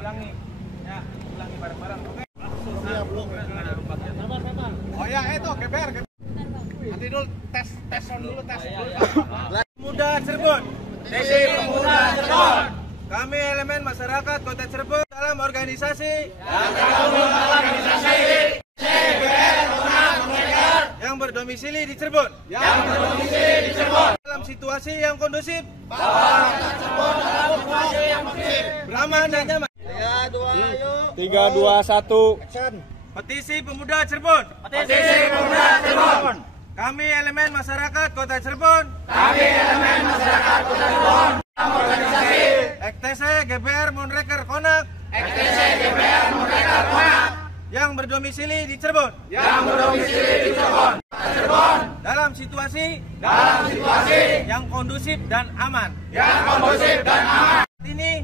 ulangi. Ya, ulangi bareng-bareng. Oke. Oh ya, itu GBR. Nanti dulu tes sound dulu, tes dulu. Pemuda Cirebon. Desi Pemuda Cirebon. Kami elemen masyarakat Kota Cirebon dalam organisasi yang berdomisili di Cirebon. Dalam situasi yang kondusif, beraman dan nyaman. 3, 2, 1. Petisi Pemuda Cirebon. Kami elemen masyarakat Kota Cirebon. XTC GBR Monreker Konak. Yang berdomisili di Cirebon. Dalam situasi yang kondusif dan aman. Ini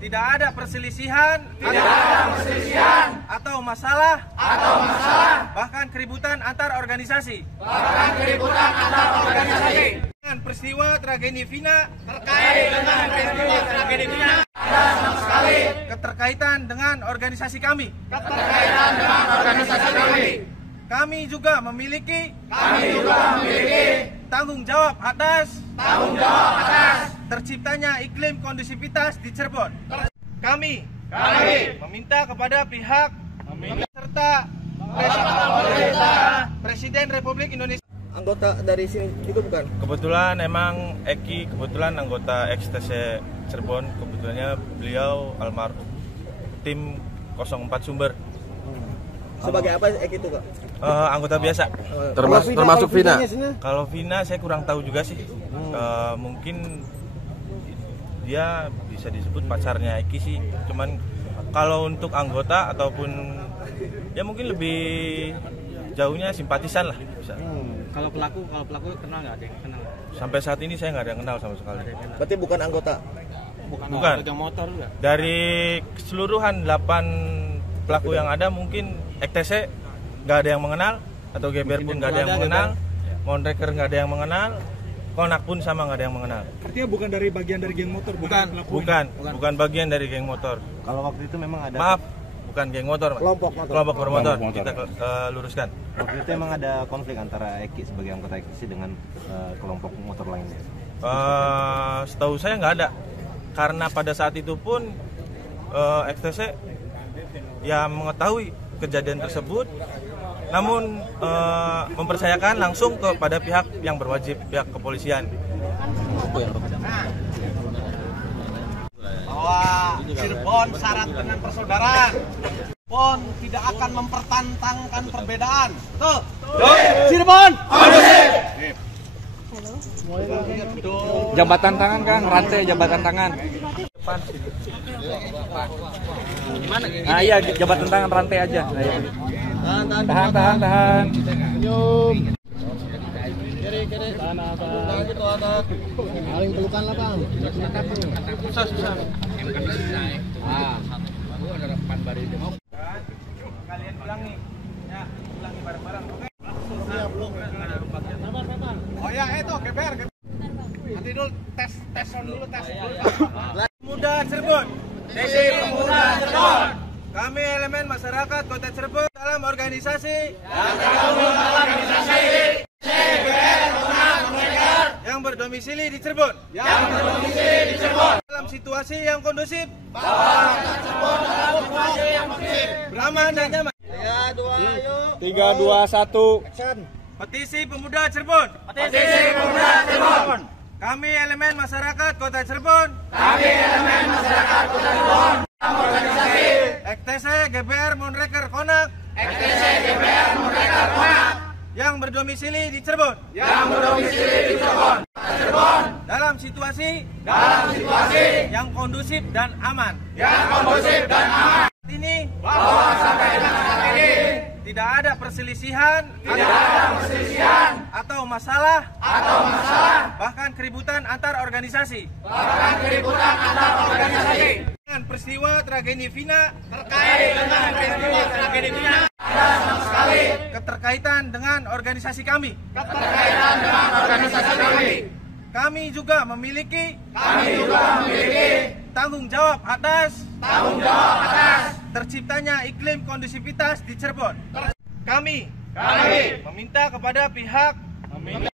tidak ada perselisihan, atau masalah, bahkan keributan antar organisasi. Dengan peristiwa tragedi Vina keterkaitan dengan organisasi kami. Kami juga memiliki tanggung jawab atas terciptanya iklim kondusivitas di Cirebon. Kami meminta kepada pihak serta Presiden Republik Indonesia. Anggota dari sini itu bukan? Kebetulan emang Eki anggota XTC Cirebon. Kebetulannya beliau almarhum tim 04 Sumber. Sebagai apa Eki itu, Kak? Anggota biasa. Termasuk Vina. Kalau Vina saya kurang tahu juga sih. Mungkin dia bisa disebut pacarnya Eki sih. Cuman kalau untuk anggota ataupun ya mungkin lebih jauhnya simpatisan lah bisa. Kalau pelaku kenal nggak? Ada yang kenal? Sampai saat ini saya nggak ada yang kenal sama sekali. Berarti bukan anggota? Bukan. Pegang motor juga. Dari keseluruhan 8 pelaku yang ada mungkin XTC nggak ada yang mengenal, atau GBR pun nggak ada yang mengenal, Monreker nggak ada yang mengenal, Konak pun sama nggak ada yang mengenal. Artinya bukan dari bagian dari geng motor? Bukan bagian dari geng motor. Kalau waktu itu memang ada. Maaf, bukan geng motor, Mas. Kelompok bermotor. Kita luruskan. Waktu itu emang ada konflik antara Eki sebagai anggota XTC dengan kelompok motor lainnya. Setahu saya nggak ada, karena pada saat itu pun XTC ya mengetahui kejadian tersebut, namun mempercayakan langsung kepada pihak yang berwajib, pihak kepolisian. Bahwa Cirebon syarat dengan persaudaraan. Cirebon tidak akan mempertentangkan perbedaan. Tuh. Cirebon. Jabatan tangan, Kang, rantai jabatan tangan. Nah iya, jabatan tangan rantai aja. Nah, iya. Tahan. Senyum. Kiri. Tahan. Paling pelukan lah, Bang. Susah. Ada repan bari itu. Kalian ulangi. Ya, ulangi bareng-bareng. Oke. Oh ya, itu GBR. Nanti dulu tes sound dulu, tes dulu. Pemuda Cirebon. Desi Pemuda Cirebon. Kami elemen masyarakat Kota Cirebon dalam organisasi yang berdomisili di Cirebon. Dalam situasi yang kondusif, beraman dan nyaman. 3, 2, 1. Petisi Pemuda Cirebon. Kami elemen masyarakat Kota Cirebon. XTC GBR Monreker Konak. Yang berdomisili di Cirebon. Dalam situasi yang kondusif dan aman. Ini tidak ada perselisihan, atau masalah, bahkan keributan antar organisasi. Dengan peristiwa tragedi Vina keterkaitan dengan organisasi kami. Kami juga memiliki tanggung jawab atas terciptanya iklim kondusivitas di Cirebon. Kami meminta kepada pihak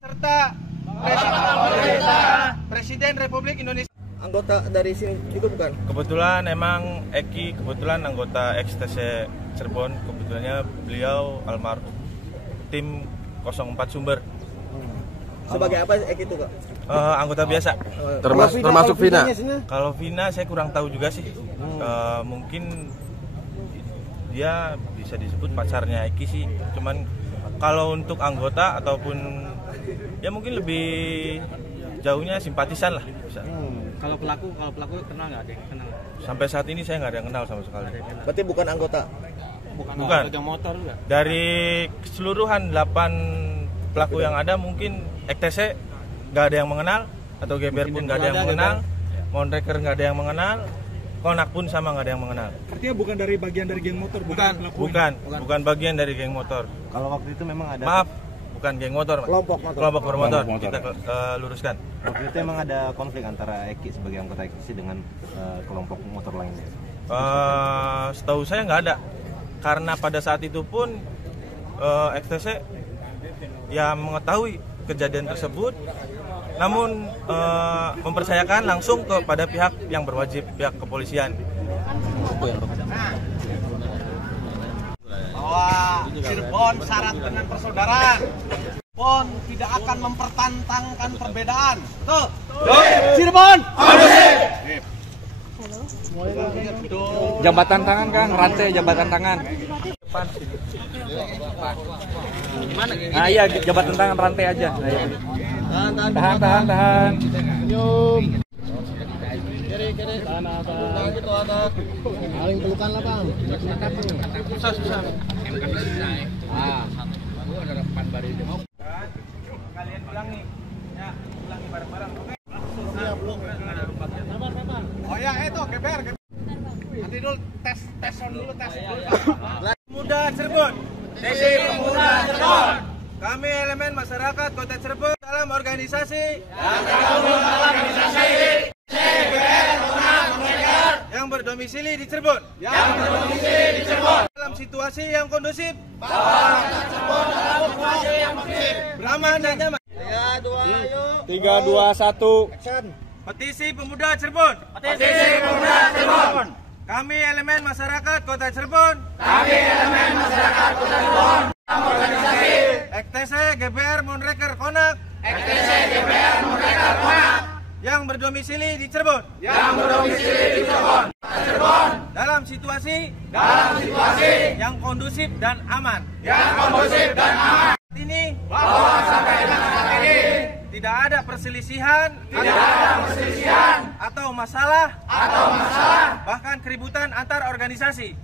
serta Presiden Republik Indonesia. Anggota dari sini itu bukan? Kebetulan emang Eki anggota XTC Cirebon, kebetulannya beliau almarhum tim 04 Sumber. Sebagai apa Eki itu Kak? Anggota biasa. Termasuk Vina. Kalau Vina saya kurang tahu juga sih. Mungkin dia bisa disebut pacarnya Eki sih. Cuman kalau untuk anggota ataupun ya mungkin lebih jauhnya simpatisan lah bisa. Kalau pelaku kenal nggak? Ada yang kenal? Sampai saat ini saya nggak ada yang kenal sama sekali. Berarti bukan anggota? Bukan. Pegang motor juga. Dari keseluruhan 8 pelaku yang ada mungkin XTC nggak ada yang mengenal, atau GBR pun nggak ada yang mengenal, Monreker nggak ada yang mengenal, Konak pun sama nggak ada yang mengenal. Artinya bukan dari bagian dari geng motor, bukan bagian dari geng motor. Kalau waktu itu memang ada. Maaf, bukan geng motor, Mas. Kelompok bermotor. Kita luruskan. Waktu itu memang ada konflik antara Eki sebagai anggota XTC dengan kelompok motor lainnya. Setahu saya nggak ada, karena pada saat itu pun XTC ya mengetahui kejadian tersebut, namun mempercayakan langsung kepada pihak yang berwajib, pihak kepolisian. Bahwa Cirebon syarat dengan persaudaraan. Cirebon tidak akan mempertentangkan perbedaan. Tuh. Cirebon. Jabatan tangan Kang, rantai jabatan tangan. Nah iya, jabatan tangan rantai aja. Tahan. paling pelukan lah Bang. Susah. Ada depan baru itu mau. Kalian ulangi. Ya, ulangi bareng-bareng. Oke. Oh ya, itu GBR. Nanti dulu tes dulu. Pemuda Cirebon. Desi Pemuda Cirebon. Kami elemen masyarakat Kota Cirebon dalam organisasi yang berdomisili di Cirebon. Dalam situasi yang kondusif. Aman dan nyaman. 3, 2, 1. Petisi Pemuda Cirebon. Kami elemen masyarakat Kota Cirebon. XTC GBR Monreker Konak. Yang berdomisili di Cirebon. Dalam situasi yang kondusif dan aman. Ini tidak ada perselisihan, atau masalah, bahkan keributan antar organisasi.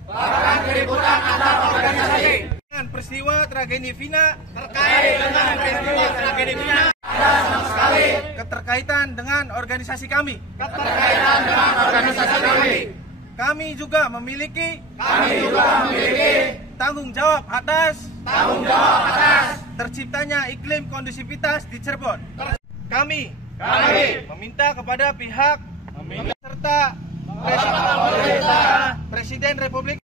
Dengan peristiwa tragedi Vina ada sama sekali keterkaitan dengan organisasi kami. Kami juga memiliki tanggung jawab atas terciptanya iklim kondusivitas di Cirebon. Kami meminta kepada pihak serta Presiden Republik